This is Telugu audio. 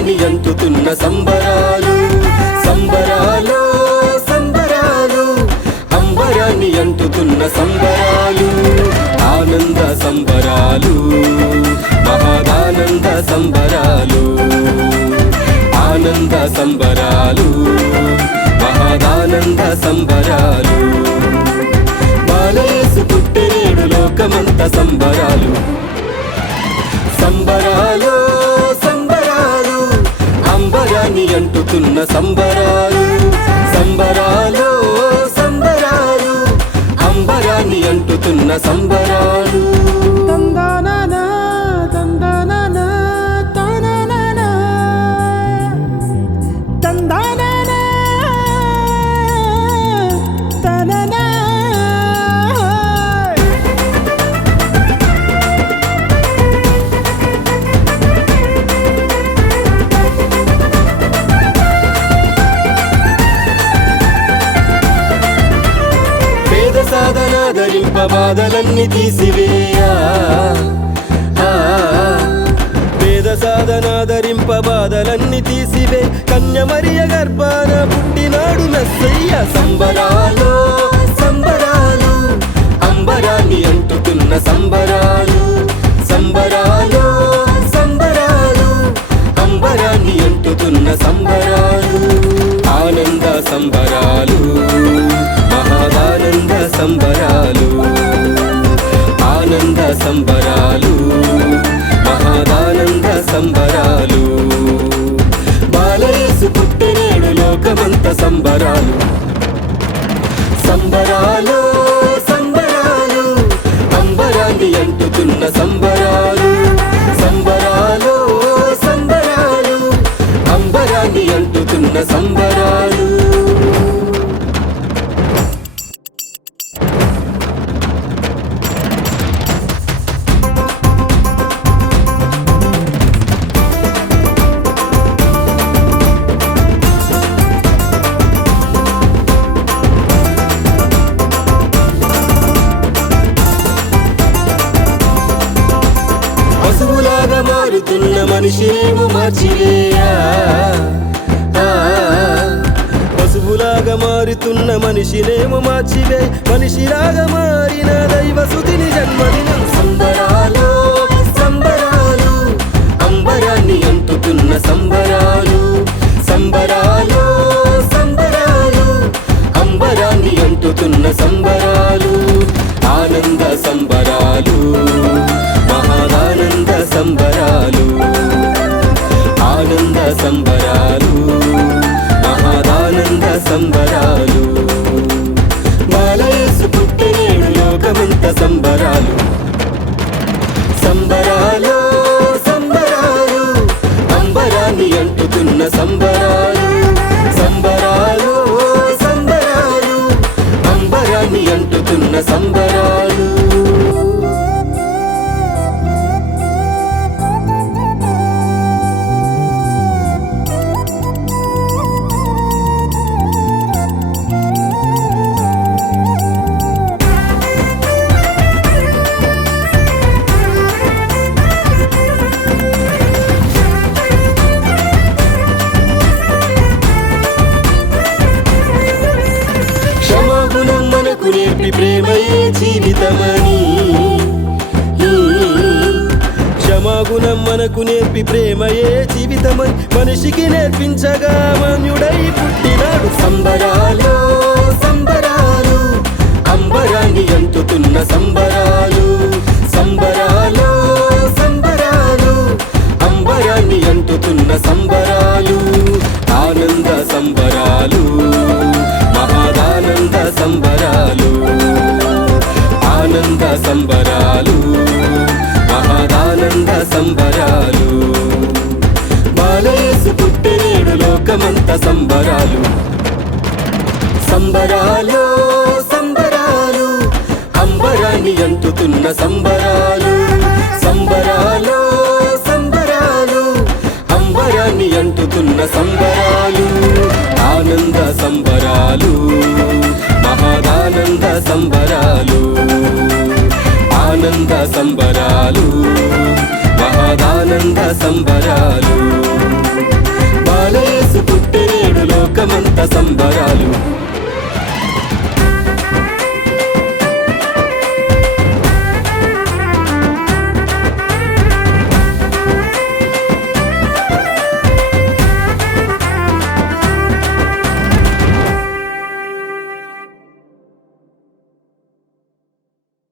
అంబరాన్ని అంటుతున్న సంబరాలు సంబరాలు సంబరాలు అంబరాన్ని అంటుతున్న సంబరాలు ఆనంద సంబరాలు మహాదానంద సంబరాలు ఆనంద సంబరాలు మహాదానంద సంబరాలు బాలయేసు పుట్టినేడు లోకమంత సంబరాలు సంబరాలు సంబరాలు అంబరాన్ని అంటుతున్న సంబరాలు సంబరాలు సంబరాలు అంబరాన్ని అంటుతున్న సంబరాలు తందననా తందననా తనననా తందననా తననా పేద సాధన ధరింప బాధలన్నీ తీసివేయా పేద సాధన ధరింప బాధలన్నీ తీసివే కన్యమరియ గర్భాన పుట్టినాడు మెస్సయ్య సంబరాలు సంబరాలు అంబరాన్ని అంటుతున్న సంబరాలు సంబరాలు సంబరాలు అంబరాన్ని అంటుతున్న సంబరాలు ఆనంద సంబరాలు మహాదానంద సంబరాలు ఆనంద సంబరాలు మహాదానంద సంబరాలు బాలయేసు పుట్టినేడు లోకమంత సంబరాలు సంబరాలు సంబరాలు అంబరాన్ని అంటుతున్న సంబరాలు సంబరాలు సంబరాలు అంబరాన్ని అంటుతున్న సంబరాలు పశువులాగా మారుతున్న మనిషినేమో మార్చివేయా పశువులాగా మారుతున్న మనిషినేమో మార్చివే మనిషిలాగా మారిన దైవసుతిని జన్మదినం సంబరాలు సంబరాలు అంబరాన్ని అంటుతున్న సంబరాలు సంబరాలు సంబరాలు అంబరాన్ని అంటుతున్న సంబరాలు ఆనంద సంబరాలు మహాదానంద సంబరాలు ఆనంద సంబరాలు మహాదానంద సంబరాలు బాలయేసు పుట్టినేడు లోకమంత సంబరాలు సంబరాలు సంబరాలు అంబరాన్ని అంటుతున్న సంబరాలు సంబరాలు సంబరాలు అంబరాన్ని అంటుతున్న సంబరాలు క్షమాగుణం మనకు నేర్పి ప్రేమయే జీవితమని క్షమాగుణం మనకు నేర్పి ప్రేమయే జీవితమని మనిషికి నేర్పించగా మన్యుడై పుట్టినాడు సంబరాలు సంబరాలు అంబరాన్ని అంటుతున్న సంబరాలు సంబరాలు సంబరాలు అంబరాన్ని అంటుతున్న సంబరాలు ఆనంద సంబరాలు మహాదానంద సంబరాలు ఆనంద సంబరాలు మహాదానంద సంబరాలు బాలయేసు పుట్టినేడు లోకమంత సంబరాలు సంబరాలు సంబరాలు అంబరాన్ని అంటుతున్న సంబరాలు సంబరాలు సంబరాలు అంబరాన్ని అంటుతున్న సంబరాలు ఆనంద సంబరాలు మహాదానంద సంబరాలు ఆనంద సంబరాలు మహాదానంద సంబరాలు